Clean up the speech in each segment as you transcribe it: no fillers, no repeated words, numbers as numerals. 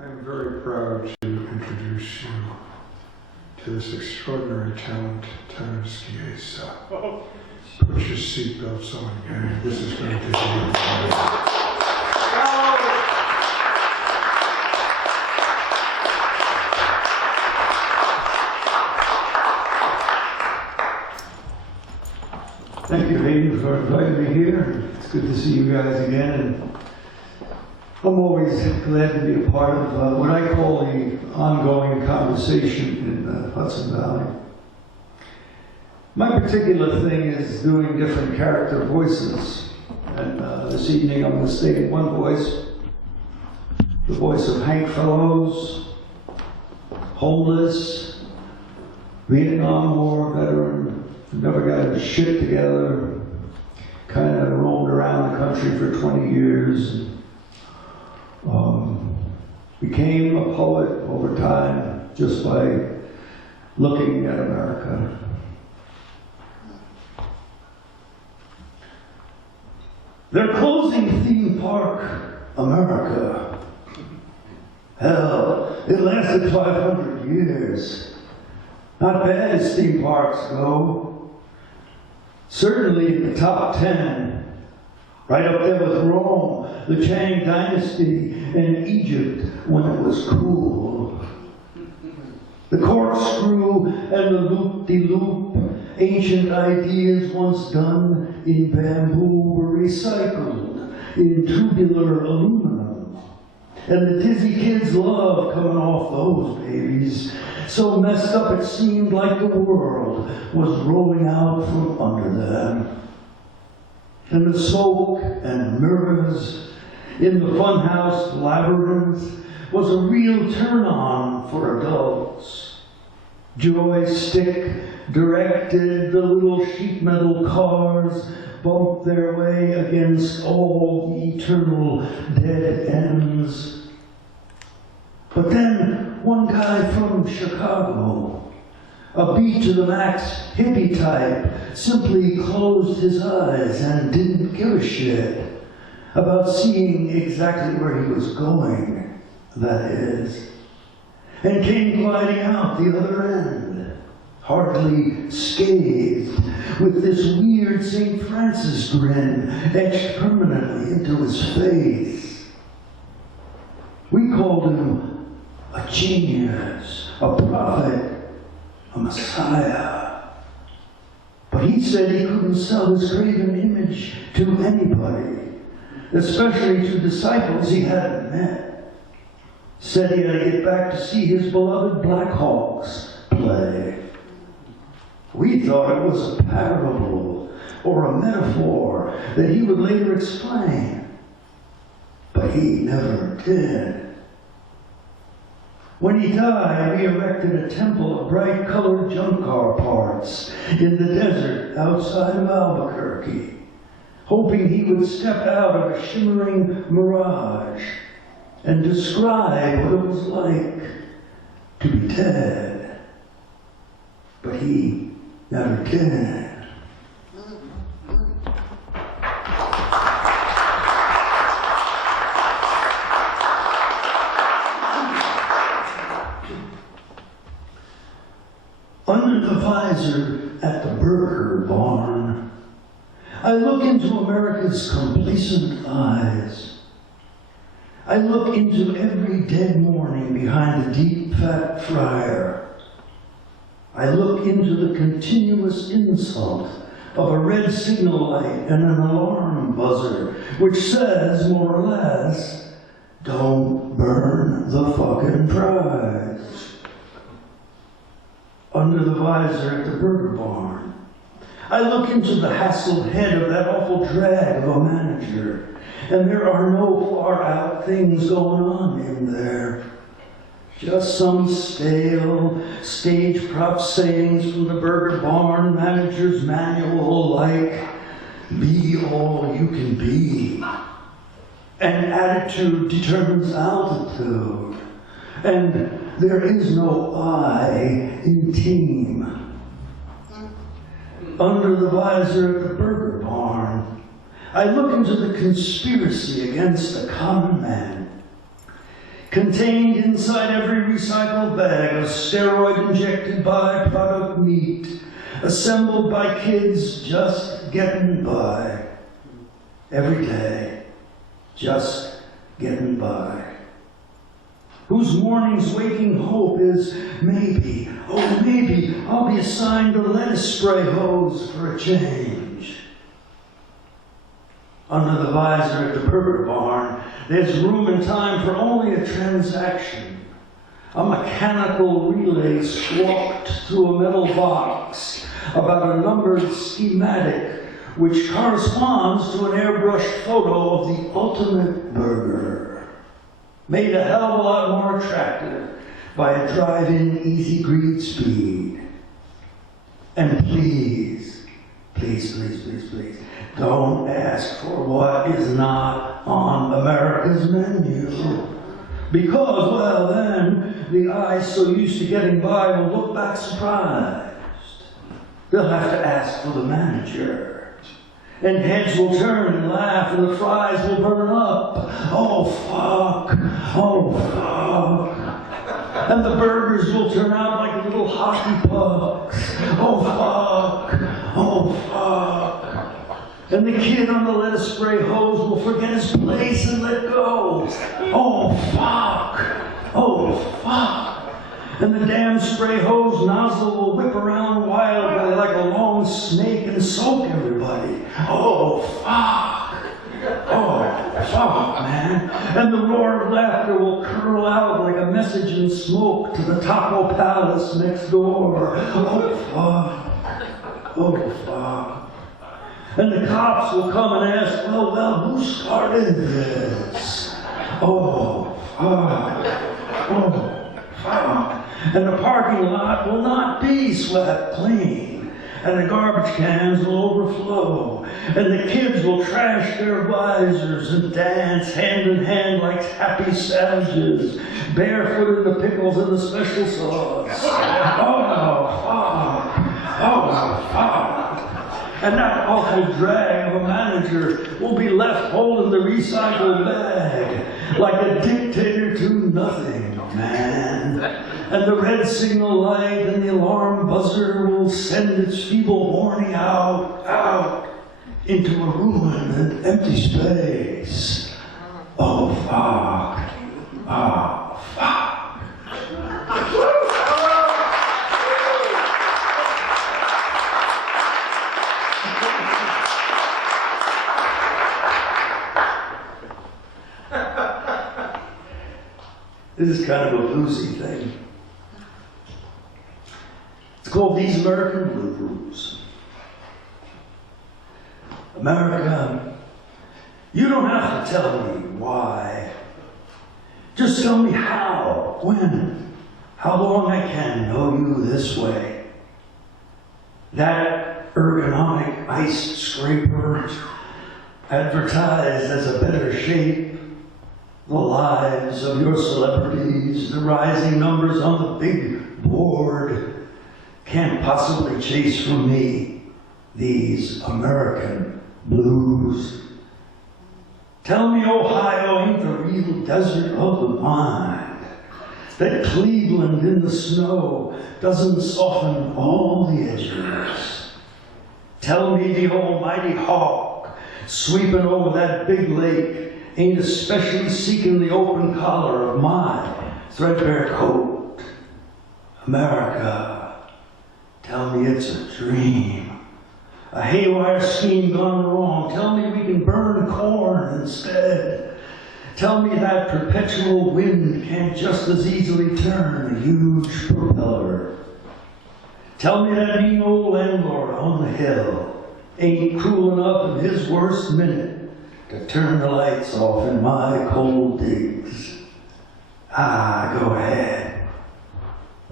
I'm very proud to introduce you to this extraordinary talent, Terence Chiesa. Put your seatbelts on, gang. This is going to be fun. Thank you, Hayden, for inviting me here. It's good to see you guys again. And I'm always glad to be a part of what I call the ongoing conversation in the Hudson Valley. My particular thing is doing different character voices. And this evening I'm going to stay in one voice, the voice of Hank Fellows, homeless, Vietnam War veteran, never got his shit together, kind of roamed around the country for 20 years. Became a poet over time just by looking at America. They're closing theme park America. Hell, it lasted 500 years. Not bad as theme parks go. Certainly in the top 10. Right up there with Rome, the Tang Dynasty, and Egypt when it was cool. The corkscrew and the loop-de-loop, ancient ideas once done in bamboo were recycled in tubular aluminum. And the dizzy kids love coming off those babies. So messed up it seemed like the world was rolling out from under them. And the smoke and mirrors in the funhouse labyrinth was a real turn-on for adults. Joystick directed the little sheet metal cars bump their way against all the eternal dead ends. But then one guy from Chicago, a beat to the max hippie type, simply closed his eyes and didn't give a shit about seeing exactly where he was going, that is, and came gliding out the other end, hardly scathed, with this weird St. Francis grin etched permanently into his face. We called him a genius, a prophet, a messiah. But he said he couldn't sell his graven image to anybody, especially to disciples he hadn't met. Said he had to get back to see his beloved Blackhawks play. We thought it was a parable or a metaphor that he would later explain, but he never did. When he died, we erected a temple of bright-colored junk car parts in the desert outside of Albuquerque, hoping he would step out of a shimmering mirage and describe what it was like to be dead. But he never did. Under the visor at the burger barn, I look into America's complacent eyes. I look into every dead morning behind the deep fat fryer. I look into the continuous insult of a red signal light and an alarm buzzer, which says, more or less, don't burn the fucking prize. Under the visor at the burger barn, I look into the hassled head of that awful drag of a manager, and there are no far-out things going on in there. Just some stale stage prop sayings from the burger barn manager's manual, like, be all you can be. And attitude determines altitude. And there is no I in team. Under the visor at the burger barn, I look into the conspiracy against the common man. Contained inside every recycled bag, a steroid-injected byproduct meat, assembled by kids just getting by. Every day, just getting by. Whose morning's waking hope is maybe, oh maybe, I'll be assigned a lettuce spray hose for a change. Under the visor at the burger barn, there's room and time for only a transaction. A mechanical relay squawked through a metal box about a numbered schematic which corresponds to an airbrushed photo of the ultimate burger, made a hell of a lot more attractive by a drive-in easy greed speed. And please, please, please, please, please, don't ask for what is not on America's menu. Because, well, then, the eyes so used to getting by will look back surprised. They'll have to ask for the manager. And heads will turn and laugh, and the fries will burn up. Oh, fuck. Oh, fuck. And the burgers will turn out like little hockey pucks. Oh, fuck. Oh, fuck. And the kid on the lettuce spray hose will forget his place and let go. Oh, fuck. Oh, fuck. And the damn spray hose nozzle will whip around wildly like a long snake and soak everybody. Oh, fuck. Oh, fuck, man. And the roar of laughter will curl out like a message in smoke to the Taco Palace next door. Oh, fuck. Oh, fuck. And the cops will come and ask, well, who started this? Oh, fuck. Oh, fuck. And the parking lot will not be swept clean. And the garbage cans will overflow. And the kids will trash their visors and dance hand in hand like happy savages, barefoot in the pickles and the special sauce. Oh, fuck. Oh, fuck. And that awful drag of a manager will be left holding the recycled bag like a dictator to nothing, man. And the red signal light and the alarm buzzer will send its feeble warning out into a ruined and empty space. Oh, fuck. Oh, fuck. This is kind of a bluesy thing. It's called These American Blues. America, you don't have to tell me why. Just tell me how, when, how long I can know you this way. That ergonomic ice scraper advertised as a better shape. The lives of your celebrities, the rising numbers on the big board, can't possibly chase from me these American blues. Tell me Ohio ain't the real desert of the mind, that Cleveland in the snow doesn't soften all the edges. Tell me the almighty hawk sweeping over that big lake ain't especially seeking the open collar of my threadbare coat. America, tell me it's a dream, a haywire scheme gone wrong. Tell me we can burn corn instead. Tell me that perpetual wind can't just as easily turn a huge propeller. Tell me that mean old landlord on the hill ain't cruel enough in his worst minute to turn the lights off in my cold digs. Go ahead.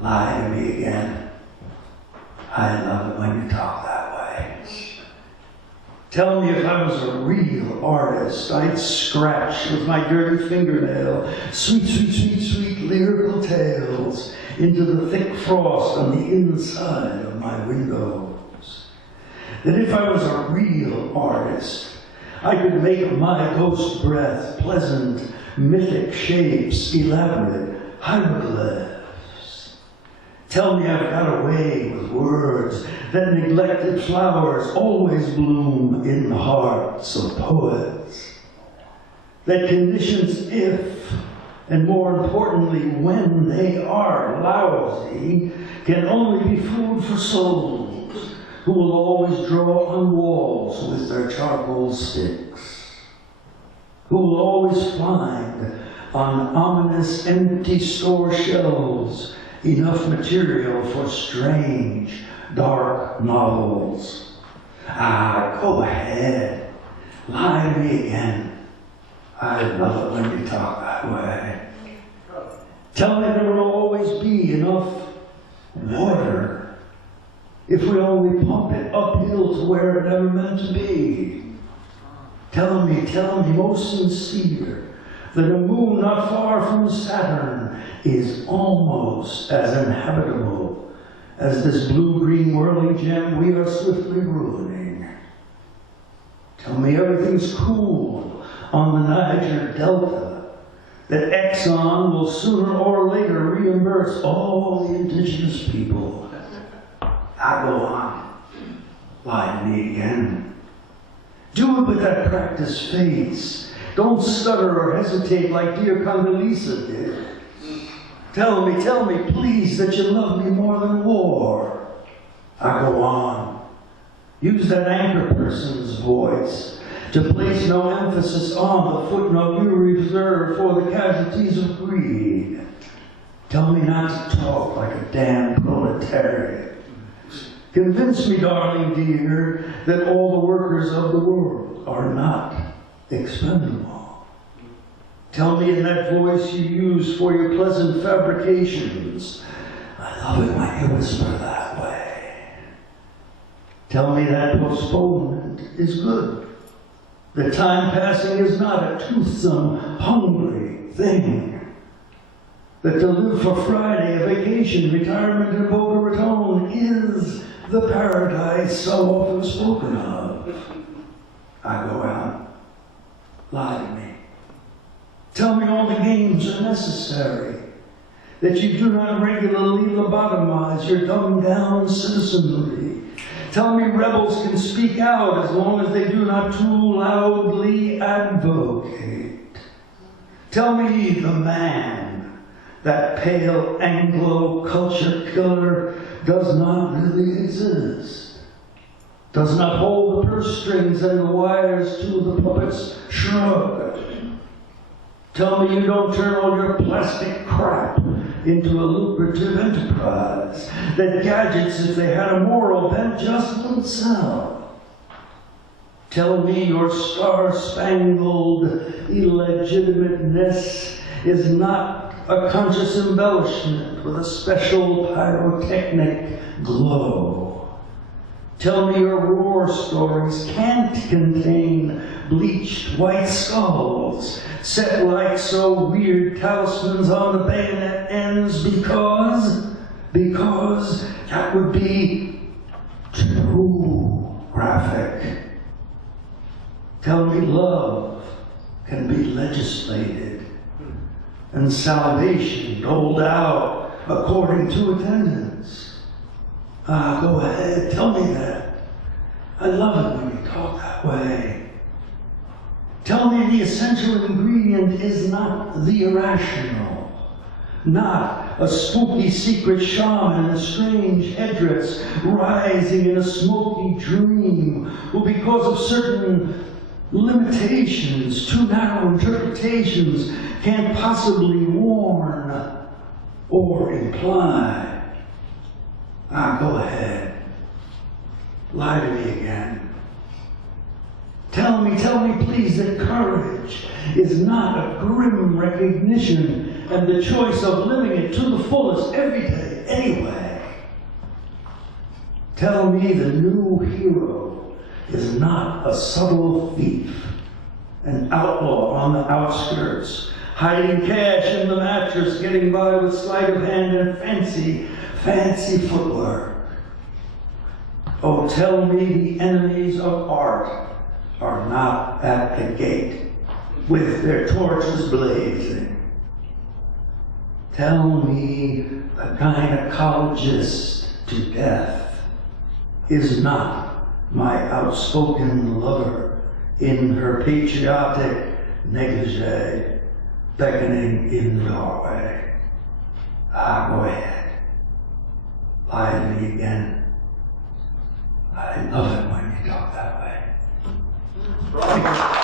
Lie to me again. I love it when you talk that way. Tell me if I was a real artist, I'd scratch with my dirty fingernail sweet, sweet, sweet, sweet lyrical tales into the thick frost on the inside of my windows. That if I was a real artist, I could make my ghost breath pleasant mythic shapes, elaborate hieroglyphs. Tell me I've got a way with words that neglected flowers always bloom in the hearts of poets. That conditions, if, and more importantly, when they are lousy, can only be food for souls who will always draw on walls with their charcoal sticks, who will always find on ominous empty store shelves enough material for strange, dark novels. Go ahead, lie to me again. I love it when you talk that way. Tell me there will always be enough water if we only pump it uphill to where it never meant to be. Tell me, most sincere, that a moon not far from Saturn is almost as inhabitable as this blue-green whirling gem we are swiftly ruining. Tell me everything's cool on the Niger Delta, that Exxon will sooner or later reimburse all the indigenous people. I go on, lie to me again. Do it with that practiced face. Don't stutter or hesitate like dear Condoleezza did. Tell me, please, that you love me more than war. I go on. Use that anchor person's voice to place no emphasis on the footnote you reserve for the casualties of greed. Tell me not to talk like a damn proletariat. Convince me, darling dear, that all the workers of the world are not expendable. Tell me in that voice you use for your pleasant fabrications. I love it when you whisper that way. Tell me that postponement is good. That time passing is not a toothsome, hungry thing. That to live for Friday, a vacation, retirement in Boca Raton is the paradise so often spoken of. I go out. Lie to me. Tell me all the games are necessary. That you do not regularly lobotomize your dumbed-down citizenry. Tell me rebels can speak out as long as they do not too loudly advocate. Tell me the man, that pale Anglo culture killer, does not really exist. Does not hold the purse strings and the wires to the puppet's shrug. Tell me you don't turn all your plastic crap into a lucrative enterprise, that gadgets, if they had a moral bent, just wouldn't sell. Tell me your star-spangled illegitimateness is not a conscious embellishment with a special pyrotechnic glow. Tell me your war stories can't contain bleached white skulls set like so weird talismans on the bayonet ends because that would be too graphic. Tell me love can be legislated and salvation doled out according to attendance. Go ahead, tell me that. I love it when you talk that way. Tell me the essential ingredient is not the irrational, not a spooky secret shaman in a strange headdress rising in a smoky dream who, because of certain limitations, too narrow interpretations, can't possibly warn or imply. Go ahead. Lie to me again. Tell me, please, that courage is not a grim recognition and the choice of living it to the fullest every day, anyway. Tell me the new hero is not a subtle thief, an outlaw on the outskirts, hiding cash in the mattress, getting by with sleight of hand and fancy footwork. Oh, tell me the enemies of art are not at the gate. with their torches blazing. Tell me the gynecologist to death is not my outspoken lover in her patriotic negligee beckoning in the doorway. Ah, go ahead. Lie to me again. I love it when you talk that way.